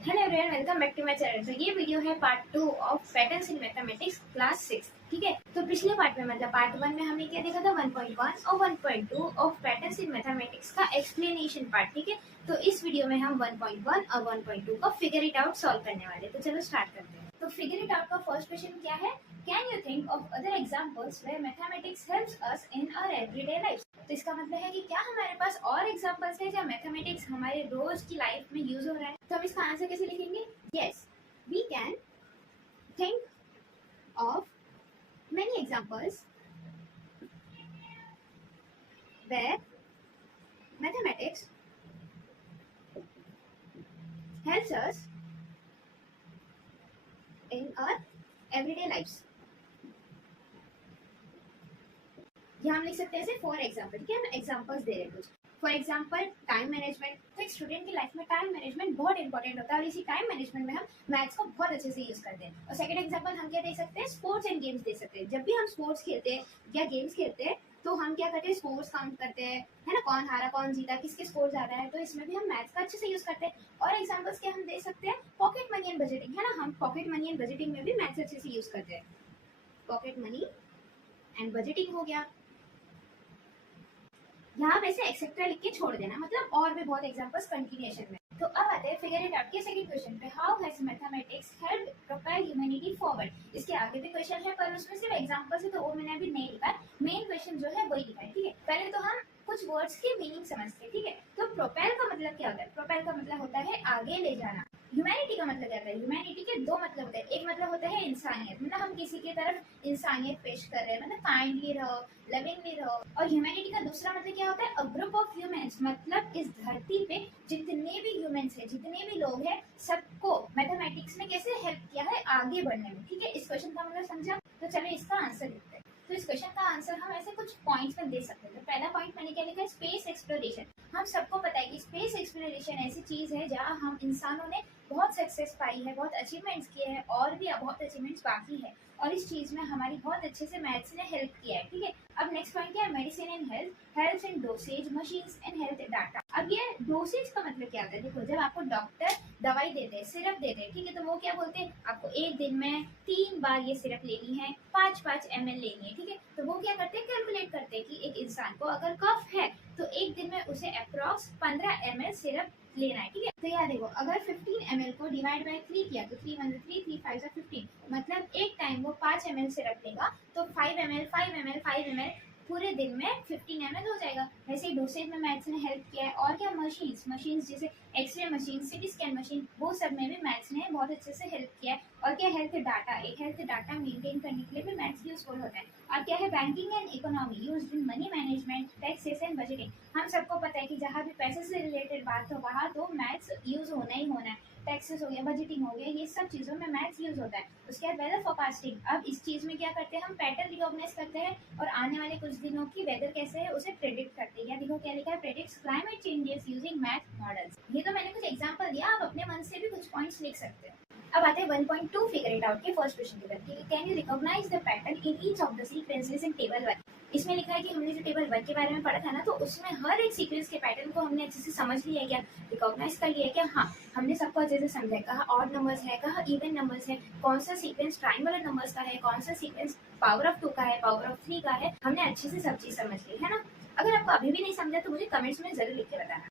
Hello everyone, welcome back to my channel. तो ये video है part 2 of patterns in mathematics class 6। ठीक है, तो पिछले पार्ट में मतलब पार्ट 1 में हमने क्या देखा था 1.1 और 1.2 ऑफ पैटर्न्स इन मैथमेटिक्स का एक्सप्लेनेशन पार्ट। ठीक है, तो इस वीडियो में हम 1.1 और 1.2 को फिगर इट आउट सॉल्व करने वाले। तो चलो स्टार्ट करते हैं। तो फिगर इट आउट का फर्स्ट क्वेश्चन क्या है? Can you think of other examples where mathematics helps us in our everyday life? तो इसका मतलब है कि क्या हमारे पास और एग्जांपल्स है जहाँ मैथमेटिक्स हमारे रोज की लाइफ में यूज हो रहा है। तो हम इसका आंसर कैसे लिखेंगे? Yes, we can think of many examples where mathematics helps us in our everyday lives. यहाँ हम लिख सकते हैं फॉर एग्जाम्पल। ठीक है, हम एग्जाम्पल्स दे रहे हैं कुछ। For example time management. तो एक स्टूडेंट की लाइफ में टाइम मैनेजमेंट बहुत इंपॉर्टेंट होता है और इसी टाइम मैनेजमेंट में हम मैथ्स को बहुत अच्छे से यूज करते हैं। और सेकंड एग्जाम्पल हम क्या दे सकते हैं? स्पोर्ट्स एंड गेम्स दे सकते हैं। जब भी हम स्पोर्ट्स खेलते हैं या गेम्स खेलते हैं तो हम क्या करते हैं? स्कोर्स काउंट करते हैं, है ना, कौन हारा कौन जीता, किसके स्कोर ज्यादा है। तो इसमें भी हम मैथ्स का अच्छे से यूज करते हैं। और एग्जाम्पल्स क्या हम दे सकते हैं? पॉकेट मनी एंड बजटिंग, है ना, हम पॉकेट मनी एंड बजटिंग में भी मैथ्स अच्छे से यूज करते हैं। पॉकेट मनी एंड बजटिंग हो गया। यहाँ वैसे एक्सेट्रा लिख के छोड़ देना, मतलब और भी बहुत एग्जांपल्स कंटिन्यूएशन में। तो अब आते हैं फिगर इट आउट के सेकंड क्वेश्चन पे। How has mathematics helped propel humanity forward? इसके आगे भी क्वेश्चन है पर उसमें सिर्फ एग्जांपल्स है तो वो मैंने अभी नहीं लिखा। मेन क्वेश्चन जो है वही लिखा है। ठीक है, पहले तो हम कुछ वर्ड्स की मीनिंग समझते हैं। ठीक है, तो प्रोपेल का मतलब क्या होता है? प्रोपेल का मतलब होता है आगे ले जाना। ह्यूमैनिटी का मतलब क्या होता है? ह्यूमैनिटी के दो मतलब होते हैं। एक मतलब होता है इंसानियत, मतलब हम किसी की तरफ इंसानियत पेश कर रहे हैं, मतलब काइंडली रहो, लविंगली रहो। और ह्यूमैनिटी का दूसरा मतलब क्या होता है? अ ग्रुप ऑफ ह्यूमंस, मतलब इस धरती पे जितने भी ह्यूमंस हैं, जितने भी लोग हैं, सबको मैथमेटिक्स ने कैसे हेल्प किया है आगे बढ़ने में। ठीक है, इस क्वेश्चन का मतलब समझा? तो चलो इसका आंसर लिखते हैं। तो इस क्वेश्चन का आंसर हम ऐसे कुछ पॉइंट्स में दे सकते हैं। तो पहला पॉइंट मैंने क्या लिखा है? Space exploration. हम सबको पता है कि स्पेस एक्सप्लोरेशन ऐसी चीज है जहाँ हम इंसानों ने बहुत सक्सेस पाई है, बहुत अचीवमेंट्स किए हैं और भी बहुत अचीवमेंट्स बाकी है। और इस चीज में हमारी बहुत अच्छे से मैथ्स ने हेल्प किया है। ठीक है, अब नेक्स्ट पॉइंट क्या है? Medicine and health, health and dosage, machines and health data. अब ये डोसेज का मतलब क्या होता है? देखो, जब आपको डॉक्टर दवाई देते हैं, सिरप देते हैं, ठीक है, तो वो क्या बोलते हैं? आपको एक दिन में 3 बार ये सिरप लेनी है, 5-5 ml लेनी है। ठीक है, तो वो क्या करते हैं? कैलकुलेट करते हैं कि एक इंसान को अगर कफ है तो एक दिन में उसे अप्रॉक्स 15 ml सिरप लेना है। ठीक है, तो याद देखो, अगर 15 ml को डिवाइड बाय 3 किया तो 3 1 3 3 5 15, मतलब एक टाइम वो 5 ml सिरप लेगा तो 5 ml 5 ml 5 ml पूरे दिन में 15 ml हो जाएगा। वैसे ही डोसेज में मैथ्स ने हेल्प किया है। और क्या? मशीन्स जैसे X ray machine, CT scan machine, वो सब में भी मैथ्स ने बहुत अच्छे से हेल्प किया है। और क्या? हेल्थ डाटा, एक हेल्थ डाटा मेंटेन करने के लिए भी मैथ्स यूजफुल होता है। और क्या है? Banking and economy used in money management, taxes and budgeting. हम सबको पता है कि जहाँ भी पैसे से रिलेटेड बात हो वहाँ तो मैथ्स यूज होना ही होना है। टैक्सेस हो गया, बजटिंग हो गया, ये सब चीज़ों में मैथ्स यूज होता है। उसके बाद वेदर फोरकास्टिंग। अब इस चीज़ में क्या करते हैं? हम पैटर्न रिकॉग्नाइज करते हैं और आने वाले कुछ दिनों की वेदर कैसे है उसे प्रेडिक्ट करते हैं। या देखो क्या लिखा है? Predicts climate changes using math models. ये तो मैंने कुछ एग्जांपल दिया, आप अपने मन से भी कुछ पॉइंट्स लिख सकते हैं। अब आते हैं 1.2 फिगर इट आउट के फर्स्ट क्वेश्चन की तरफ। Can you recognise the pattern in each of the sequences in table 1? इसमें लिखा है कि हमने जो टेबल 1 के बारे में पढ़ा था ना, तो उसमें हर एक सीक्वेंस के पैटर्न को हमने अच्छे से समझ लिया है क्या? रिकॉग्नाइज कर लिया है क्या? हाँ, हमने सबको अच्छे से समझा है। कहाँ ऑड नंबर्स है, कहाँ इवन नंबर्स है, कौन सा सीक्वेंस ट्राइंगुलर नंबर्स का है, कौन सा सीक्वेंस पावर ऑफ 2 का है, पावर ऑफ 3 का है। हमने अच्छे से सब चीज समझ ली है ना। अगर आपको अभी भी नहीं समझा तो मुझे कमेंट्स में जरूर लिख के बताना।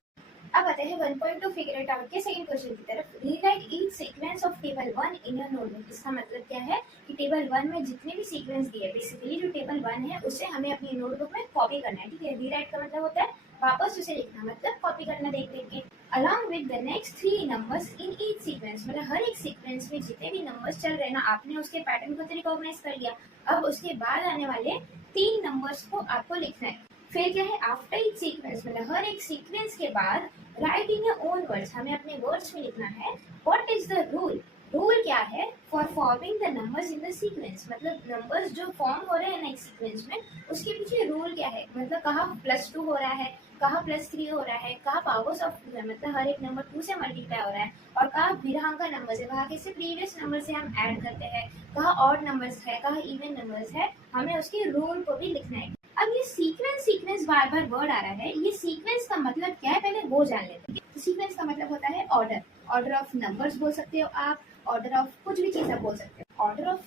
अब आते हैं 1.2 फिगर इट आउट के सेकंड क्वेश्चन की तरफ। Rewrite each sequence of table 1 in your notebook. इसका मतलब क्या है कि टेबल 1 में जितने भी सीक्वेंस दिए, बेसिकली जो टेबल 1 है उसे हमें अपनी नोटबुक में कॉपी करना है। ठीक है, रीराइट का मतलब होता है वापस उसे लिखना, मतलब कॉपी करना देख देख के। Along with the next 3 numbers in each sequence, मतलब हर एक सीक्वेंस में जितने भी नंबर्स चल रहे हैं ना, आपने उसके पैटर्न को तो रिकॉग्नाइज कर लिया। अब उसके बाद आने वाले 3 नंबर्स को आपको लिखना है। फिर क्या है? आफ्टर ईच सीक्वेंस, मतलब हर एक सीक्वेंस के बाद right in your own words, हमें अपने वर्ड्स में लिखना है what is the rule. Rule क्या है? For forming the numbers in the sequence, मतलब नंबर्स जो फॉर्म हो रहे हैं ना एक सीक्वेंस में, उसके पीछे रूल क्या है। मतलब कहाँ +2 हो रहा है, कहाँ +3 हो रहा है, कहाँ पावर्स ऑफ 2 है, मतलब हर एक नंबर 2 से मल्टीप्लाई हो रहा है, और कहाँ विरहांका नंबर्स है, वहाँ किसी प्रीवियस नंबर से हम ऐड करते हैं, कहाँ ऑड नंबर्स है, कहाँ इवन नंबर्स है, हमें उसके रूल को भी लिखना है। अब ये सीक्वेंस बार बार वर्ड आ रहा है, ये सीक्वेंस का मतलब क्या है पहले वो जान लेते हैं। तो सीक्वेंस का मतलब होता है ऑर्डर। ऑर्डर ऑफ नंबर्स बोल सकते हो आप, ऑर्डर ऑफ कुछ भी चीज़ आप बोल सकते हो। ऑर्डर ऑफ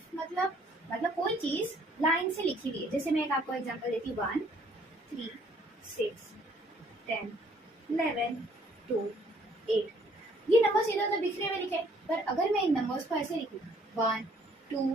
मतलब कोई चीज़ लाइन से लिखी हुई है। जैसे मैं एक आपको एग्जांपल देती हूँ, 1 3 6 10 11 2 8, ये नंबर्स इधर उधर बिखरे हुए लिखे, पर अगर मैं इन नंबर्स को ऐसे लिखूँ 1 2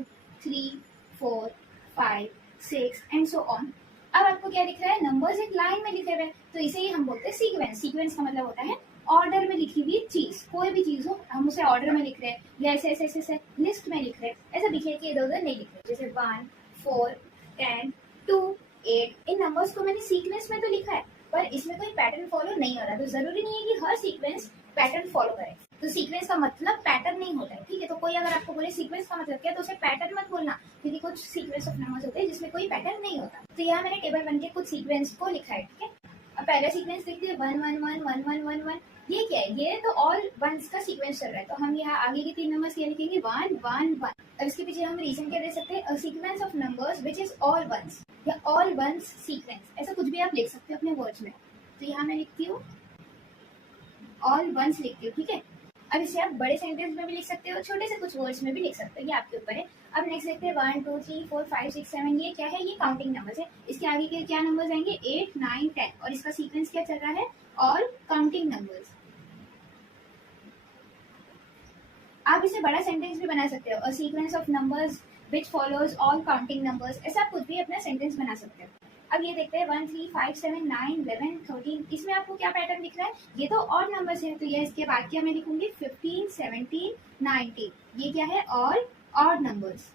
3 4 5 6 एंड सो ऑन, अब आपको क्या दिख रहा है, नंबर्स एक लाइन में लिखे हुए, तो इसे ही हम बोलते हैं सीक्वेंस। सीक्वेंस का मतलब होता है ऑर्डर में लिखी हुई चीज, कोई भी चीज हो हम उसे ऑर्डर में लिख रहे हैं या ऐसे ऐसे ऐसे, ऐसे लिस्ट में लिख रहे हैं, ऐसा दिखे कि इधर उधर नहीं लिख रहे। जैसे 1 4 10 2 8, इन नंबर्स को मैंने सीक्वेंस में तो लिखा है, पर इसमें कोई पैटर्न फॉलो नहीं हो रहा, तो जरूरी नहीं है कि हर सीक्वेंस पैटर्न फॉलो करे। तो सीक्वेंस का मतलब पैटर्न नहीं होता है, ठीक है। तो कोई अगर आपको बोले सीक्वेंस का मतलब क्या, तो उसे पैटर्न मत बोलना, क्योंकि कुछ सीक्वेंस ऑफ नंबर्स होते हैं जिसमें कोई पैटर्न नहीं होता। तो यहाँ मैंने टेबल बन के कुछ सीक्वेंस को लिखा है, ठीक है। अब पहला सीक्वेंस देखते हैं 1 1 1 1 1 1 1, ये क्या है, ये तो ऑल वंस का सीक्वेंस चल रहा है, तो हम यहाँ आगे के 3 नंबर्स क्या लिखेंगे, 1 1 1। अब इसके पीछे हम रीजन क्या दे सकते हैं, a sequence of numbers which is all ones या ऑल वंस सीक्वेंस, ऐसा कुछ भी आप लिख सकते हो अपने वर्ड्स में। तो यहाँ मैं लिखती हूँ ऑल वंस लिखती हूँ, ठीक है। अब इसे आप बड़े सेंटेंस में भी लिख सकते हो, छोटे से कुछ वर्ड्स में भी लिख सकते हो, ये आपके ऊपर है। अब नेक्स्ट देखते हैं 1 2 3 4 5 6 7, ये क्या है, ये काउंटिंग नंबर्स है। इसके आगे के क्या नंबर्स आएंगे, 8 9 10, और इसका सीक्वेंस क्या चल रहा है, ऑल काउंटिंग नंबर्स। आप इसे बड़ा सेंटेंस भी बना सकते हो, a sequence of numbers which follows all counting numbers, ऐसा आप कुछ भी अपना सेंटेंस बना सकते हो। अब ये देखते हैं 1 3 5 7 9 11 13, इसमें आपको क्या पैटर्न दिख रहा है, ये तो ऑड नंबर्स है, तो ये इसके बाद क्या मैं लिखूंगी 15 17 19, ये क्या है, ऑल ऑड नंबर्स।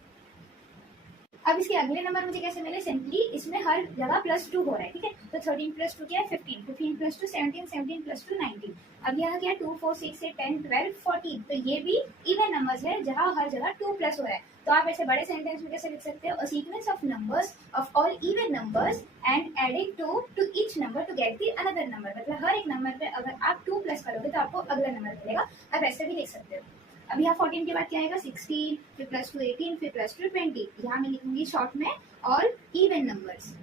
अब इसके अगले नंबर मुझे कैसे मिले, सिंपली इसमें हर जगह +2 हो रहा है, ठीक है। तो 13 + 2 क्या है 15, 15 + 2 17, 17 + 2 19। अब यहाँ क्या 2 4 6 8 10 12 14, तो ये भी इवन नंबर्स है जहाँ हर जगह 2+ हो रहा है। तो आप ऐसे बड़े सेंटेंस में कैसे लिख सकते हो, a sequence of numbers of all even numbers and adding 2 to each number to get the another number, मतलब हर एक नंबर पे अगर आप 2+ करोगे तो आपको अगला नंबर मिलेगा। आप ऐसे भी लिख सकते हो। अब यहाँ 14 के बाद क्या आएगा 16, फिर +2 18, फिर +2 20, यहाँ मैं लिखूंगी शॉर्ट में ऑल इवन नंबर्स।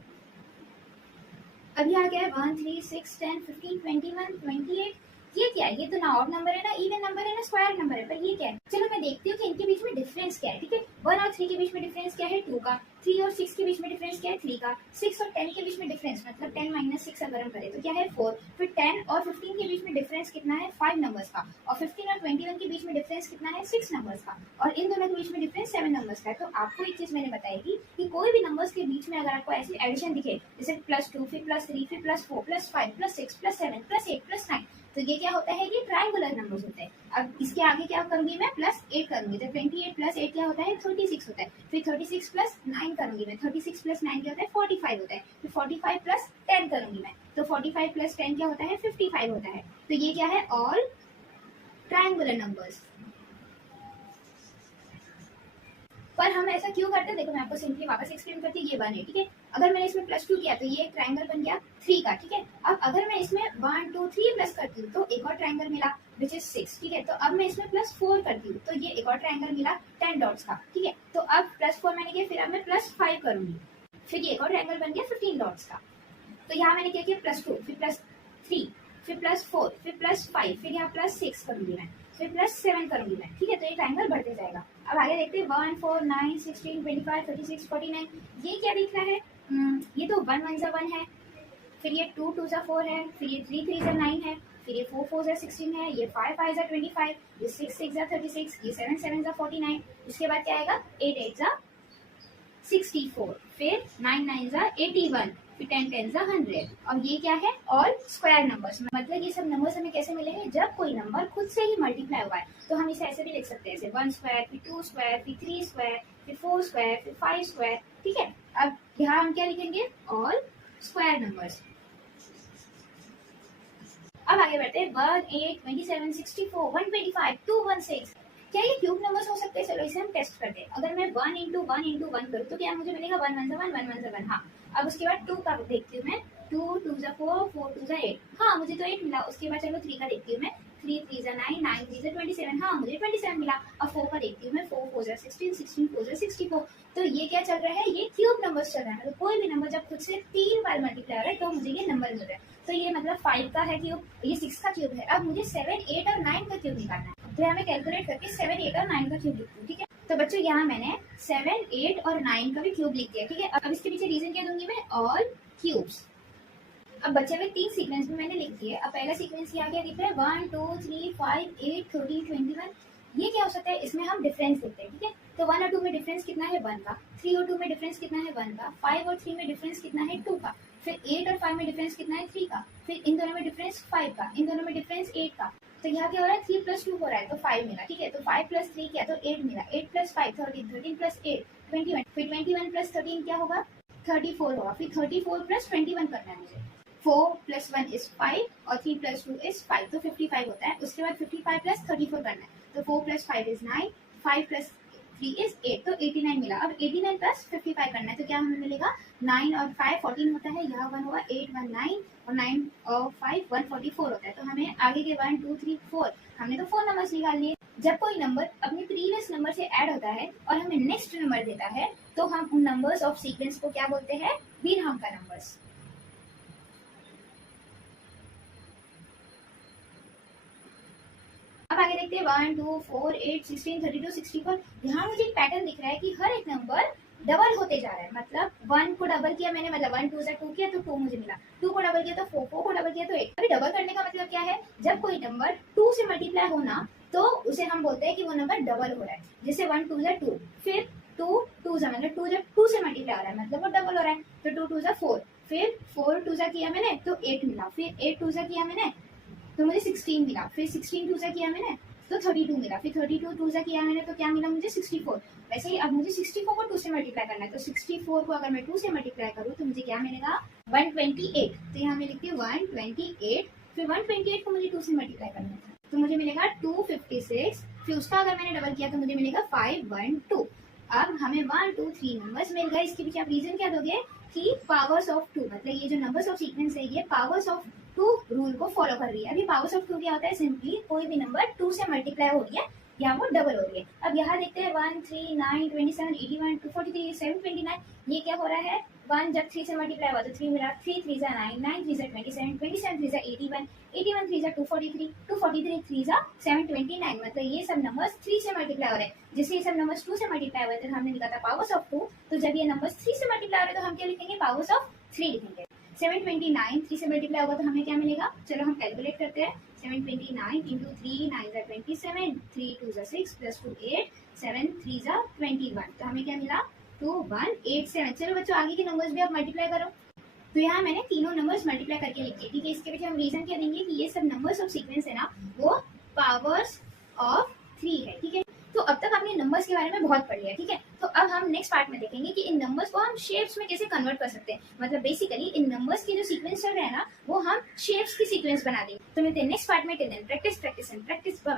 अब यहाँ क्या है 1 3 6 10 15 21 28, ये क्या है, ये तो ना ऑड नंबर है ना इवन नंबर है ना स्क्वायर नंबर है, पर ये क्या है, चलो मैं देखती हूँ कि इनके बीच में डिफरेंस क्या है, ठीक है। 1 और 3 के बीच में डिफरेंस क्या है 2 का, 3 और 6 के बीच में डिफरेंस क्या है 3 का, 6 और 10 के बीच में डिफरेंस मतलब 10 - 6 अगर हम करें तो क्या है 4, फिर 10 और 15 के बीच में डिफरेंस कितना है 5 नंबर्स का, और 15 और 21 के बीच में डिफरेंस कितना है 6 नंबर्स का, और इन दोनों के बीच में डिफरेंस 7 नंबर्स का है। तो आपको एक चीज मैंने बताई थी कि कोई भी नंबर्स के बीच में अगर आपको ऐसी एडिशन दिखे, जैसे +2 फिर +3 फिर +4 +5 +6 +7 +8 +9, तो ये क्या होता है, ये ट्रायंगुलर नंबर्स होते हैं। अब इसके आगे क्या करूंगी मैं +8 करूंगी, तो 28 + 8 क्या होता है 36 होता है, फिर 36 + 9 करूंगी मैं, 36 + 9 क्या होता है 45 होता है, फिर 45 + 10 करूंगी मैं, तो 45 + 10 क्या होता है 55 होता है। तो ये क्या है, ऑल ट्रायंगुलर नंबर्स। पर हम ऐसा क्यों करते हैं, देखो मैं आपको सिंपली वापस एक्सप्लेन करती हूँ, ये 1 है, ठीक है। अगर मैंने इसमें +2 किया तो ये एक ट्रायंगल बन गया 3 का, ठीक है। अब अगर मैं इसमें 1 2 3 प्लस करती हूँ तो एक और ट्रायंगल मिला विच इज 6, ठीक है। तो अब मैं इसमें +4 करती हूँ तो ये एक और ट्रायंगल मिला 10 डॉट्स का, ठीक है। तो अब +4 मैंने किया, फिर अब मैं +5 करूंगी, फिर ये एक और ट्रायंगल बन गया 15 डॉट्स का। तो यहाँ मैंने क्या किया +2 फिर +3 फिर +4 फिर +5, फिर यहाँ +6 करूंगी मैं, फिर +7 करूंगी मैं, ठीक है। तो ये ट्रायंगल बढ़ते जाएगा। अब आगे देखते हैं 1 4 9 16 25 36 49, ये क्या दिख रहा है, ये तो 1 1 * 1 है, फिर ये 2 2 * 4 है, फिर ये 3 3 * 9 है, फिर ये 4 4 * 16 है, ये 5 5 * 25, ये 6 6 * 36, ये 7 7 * 49, इसके बाद क्या आएगा 8 8 * 64, फिर 9 9 * 81, फिर 10 10 * 100, और ये क्या है ऑल स्क्वायर नंबर्स। मतलब ये सब नंबर्स हमें कैसे मिलेंगे, जब कोई नंबर खुद से ही मल्टीप्लाई हुआ है। तो हम इसे ऐसे भी लिख सकते हैं, जैसे 1 स्क्वायर फिर 2 स्क्वायर फिर 3 स्क्वायर फिर 4 स्क्वायर फिर 5 स्क्वायर, ठीक है। अब यहाँ हम क्या लिखेंगे, ऑल स्क्वायर नंबर्स। अब आगे बढ़ते हैं 1 8 27 64 125 216, क्या ये क्यूब नंबर्स हो सकते हैं, चलो इसे हम टेस्ट करते हैं। अगर मैं 1 × 1 × 1 करूँ तो क्या मुझे मिलेगा 1 1 * 1 1 1 * 1, हाँ। अब उसके बाद 2 का देखती हूँ मैं, 2 2 * 4 4 2 * 8, हाँ मुझे तो 8 मिला। उसके बाद चलो 3 का देखती हूँ मैं, 3 3 जा 9, 9 3 जा 27, हाँ मुझे 27 मिला। अब 4 पर देखती हूँ मैं, 4 4 जा 16, 16 4 जा 64। तो ये क्या चल रहा है, ये क्यूब नंबर्स चल रहा है। तो कोई भी नंबर जब खुद से 3 बार मल्टीप्लाई हो रहा है तो मुझे ये नंबर मिल रहा है। तो ये मतलब 5 का है क्यूब, ये 6 का क्यूब है। अब मुझे 7 8 और 9 का क्यूब निकालना है। तो यहाँ मैं कैलकुलेट करके 7 8 और 9 का क्यूब लिखती हूँ, ठीक है। तो बच्चों यहाँ मैंने 7 8 और 9 का भी क्यूब लिख दिया, ठीक है। अब इसके पीछे रीजन क्या दूंगी मैं, ऑल क्यूब्स। अब बच्चे में 3 सीक्वेंस में मैंने लिख दिए। अब पहला सीक्वेंस यहाँ क्या दिख रहा है, 1 2 3 5 8 13 21। ये क्या हो सकता है, इसमें हम डिफरेंस देखते हैं, ठीक है। तो 1 और 2 में डिफरेंस कितना है, 1 का। 3 और 2 में डिफरेंस कितना है, 1 का। 5 और 3 में डिफरेंस कितना है, 2 का। फिर 8 और 5 में डिफरेंस कितना है, 3 का। फिर इन दोनों में डिफरेंस 5 का, इन दोनों में डिफरेंस 8 का। तो यहाँ क्या हो रहा है, 3 + 2 हो रहा है तो 5 मिला, ठीक है। तो 5 + 3 क्या, तो 8 मिला। 8 + 5 13, 13 + 8 21। फिर 21 + 13 क्या होगा, 34 होगा। फिर 34 + 21 करना है मुझे। 4 + 1 is 5 और 3 + 2 is 5, तो 55 होता है। उसके बाद 55 + 34 करना है, तो 4 + 5 is 9, 5 + 3 is 8, तो 89 मिला। अब 89 + 55 करना है, तो क्या हमें मिलेगा, 9 और 5 14 होता है, यहाँ 1 होगा, 8 1 9 और 9 और 5 144 होता है। तो हमें आगे के 1 2 3 4 हमने तो 4 नंबर्स निकाल लिए। जब कोई नंबर अपने प्रीवियस नंबर से ऐड होता है और हमें नेक्स्ट नंबर देता है तो हम उन नंबर्स ऑफ सीक्वेंस को क्या बोलते हैं, वीरहंका नंबर्स। अब आगे देखते हैं 1 2 4 8 16 32 64। यहाँ मुझे एक पैटर्न दिख रहा है कि हर एक नंबर डबल होते जा रहा है। मतलब 1 को डबल किया मैंने, मतलब 1 2 से 2 किया तो 2 मुझे मिला। 2 को डबल किया तो 4, 4 को डबल किया तो 8। अभी डबल करने का मतलब क्या है, जब कोई नंबर 2 से मल्टीप्लाई होना तो उसे हम बोलते हैं कि वो नंबर डबल हो रहा है। जैसे 1 2 से 2, फिर 2 2 से मतलब 2 जब 2 से मल्टीप्लाई हो रहा है मतलब वो डबल हो रहा है। तो 2 2 से 4, फिर 4 2 से किया मैंने तो 8 मिला। फिर 8 2 से किया मैंने तो मुझे 16 मिला। फिर 16 2 से किया मैंने तो 32 मिला। फिर 32 2 से किया मैंने तो क्या मिला मुझे, 64। वैसे ही अब मुझे 64 को 2 से मल्टीप्लाई करना है, तो 64 को अगर मैं 2 से मल्टीप्लाई करूँ तो मुझे क्या मिलेगा, 128। तो यहाँ मैं लिखती हूँ 128। फिर 128 को मुझे 2 से मल्टीप्लाई करना है तो मुझे मिलेगा 256। फिर उसका अगर मैंने डबल किया तो मुझे मिलेगा 512। अब हमें 1 2 3 नंबर्स मिल गए। इसके पीछे आप रीजन क्या दोगे कि पावर्स ऑफ 2, मतलब ये जो नंबर्स ऑफ सीक्वेंस है ये पावर्स ऑफ 2 रूल को फॉलो कर रही है। अभी पावर्स ऑफ 2 क्या होता है, सिंपली कोई भी नंबर 2 से मल्टीप्लाई हो रही है या वो डबल हो रही है। अब यहाँ देखते हैं 1 3 9 27 81 243 729। ये क्या हो रहा है, 1 जब 3 से मल्टीप्लाई हुआ तो 3 मिला। 3 3 जा 9, 9 3 जा 27, 27 3 जा 81, 81 3 जा 243, 243 3 जा 729। मतलब ये सब नंबर्स 3 से मल्टीप्लाई हो रहे हैं। जैसे ये सब नंबर्स 2 से मल्टीप्लाई हुए तो हमने लिखा था पावर्स ऑफ 2, तो जब ये नंबर्स 3 से मल्टीप्लाई हो रहे हैं तो हम क्या लिखेंगे, पावर्स ऑफ 3 लिखेंगे। 729 3 से मल्टीप्लाई होगा तो हमें क्या मिलेगा, चलो हम कैलकुलेट करते हैं। 729 इंटू 3 9 जा 27, 3 2 जा 6 प्लस 2 8, 7 3 जा 21। तो हमें क्या मिला, 2187। चलो बच्चों आगे के नंबर्स भी आप मल्टीप्लाई करो। तो यहाँ मैंने तीनों नंबर्स मल्टीप्लाई करके लिखे, ठीक है। इसके पीछे हम रीजन क्या देंगे कि ये सब नंबर्स ऑफ सीक्वेंस है ना वो पावर्स ऑफ 3 है, ठीक है। तो अब तक हमने नंबर्स के बारे में बहुत पढ़ लिया, ठीक है। तो अब हम नेक्स्ट पार्ट में देखेंगे कि इन नंबर्स को हम शेप्स में कैसे कन्वर्ट कर सकते हैं। मतलब बेसिकली इन नंबर्स के जो सीक्वेंस चल रहे हैं ना वो हम शेप्स की सीक्वेंस बना देंगे। तो मिलते हैं नेक्स्ट पार्ट में। Till then practice practice and practice. Bye.